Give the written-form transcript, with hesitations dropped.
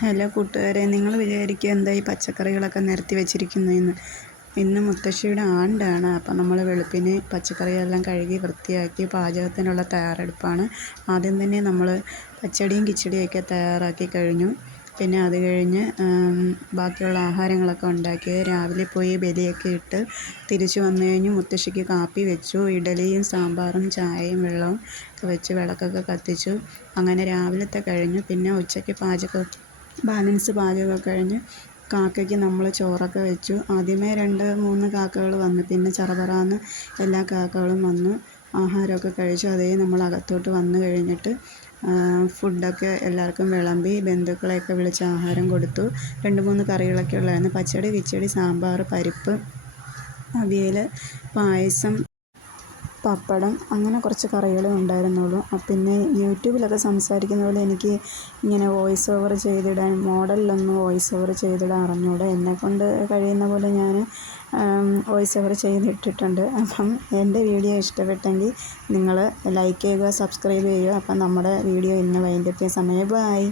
Hello കൂട്ടുകാരെ, നിങ്ങൾ വിചാരിക്കുക എന്താ ഈ പച്ചക്കറികളൊക്കെ നിരത്തി വെച്ചിരിക്കുന്നതെന്ന്. ഇന്ന് മുത്തശ്ശിയുടെ ആണ്ടാണ്. അപ്പം നമ്മൾ വെളുപ്പിന് പച്ചക്കറികളെല്ലാം കഴുകി വൃത്തിയാക്കി പാചകത്തിനുള്ള തയ്യാറെടുപ്പാണ്. ആദ്യം തന്നെ നമ്മൾ പച്ചടിയും കിച്ചടിയൊക്കെ തയ്യാറാക്കി കഴിഞ്ഞു. പിന്നെ അത് കഴിഞ്ഞ് ബാക്കിയുള്ള ആഹാരങ്ങളൊക്കെ ഉണ്ടാക്കി രാവിലെ പോയി ബലിയൊക്കെ ഇട്ട് തിരിച്ചു വന്നു കഴിഞ്ഞ് മുത്തശ്ശിക്ക് കാപ്പി വെച്ചു. ഇഡലിയും സാമ്പാറും ചായയും വെള്ളവും ഒക്കെ വെച്ച് വിളക്കൊക്കെ കത്തിച്ചു. അങ്ങനെ രാവിലത്തെ കഴിഞ്ഞു. പിന്നെ ഉച്ചയ്ക്ക് ബാലൻസ് പാചകമൊക്കെ കഴിഞ്ഞ് കാക്കയ്ക്ക് നമ്മൾ ചോറൊക്കെ വെച്ചു. ആദ്യമേ 2-3 കാക്കകൾ വന്നു. പിന്നെ ചറപറാന്ന് എല്ലാ കാക്കകളും വന്നു ആഹാരമൊക്കെ കഴിച്ചു. അതേ നമ്മൾ അകത്തോട്ട് വന്നു കഴിഞ്ഞിട്ട് ഫുഡൊക്കെ എല്ലാവർക്കും വിളമ്പി ബന്ധുക്കളെയൊക്കെ വിളിച്ച് ആഹാരം കൊടുത്തു. 2-3 കറികളൊക്കെ ഉള്ളായിരുന്നു. പച്ചടി, കിച്ചടി, സാമ്പാർ, പരിപ്പ്, അവിയൽ, പായസം, പപ്പടം, അങ്ങനെ കുറച്ച് കറികളേ ഉണ്ടായിരുന്നുള്ളൂ. പിന്നെ യൂട്യൂബിലൊക്കെ സംസാരിക്കുന്ന പോലെ എനിക്ക് ഇങ്ങനെ വോയിസ് ഓവർ ചെയ്തിടാൻ, മോഡലിലൊന്നും വോയിസ് ഓവർ ചെയ്തിടാൻ അറിഞ്ഞുകൂടാ. എന്നെക്കൊണ്ട് കഴിയുന്ന പോലെ ഞാൻ വോയിസ് ഓവർ ചെയ്തിട്ടിട്ടുണ്ട്. അപ്പം എൻ്റെ വീഡിയോ ഇഷ്ടപ്പെട്ടെങ്കിൽ നിങ്ങൾ ലൈക്ക് ചെയ്യുക, സബ്സ്ക്രൈബ് ചെയ്യുക. അപ്പം നമ്മുടെ വീഡിയോ ഇന്ന് വൈൻഡപ്പ് ചെയ്യാൻ സമയം. ബൈ.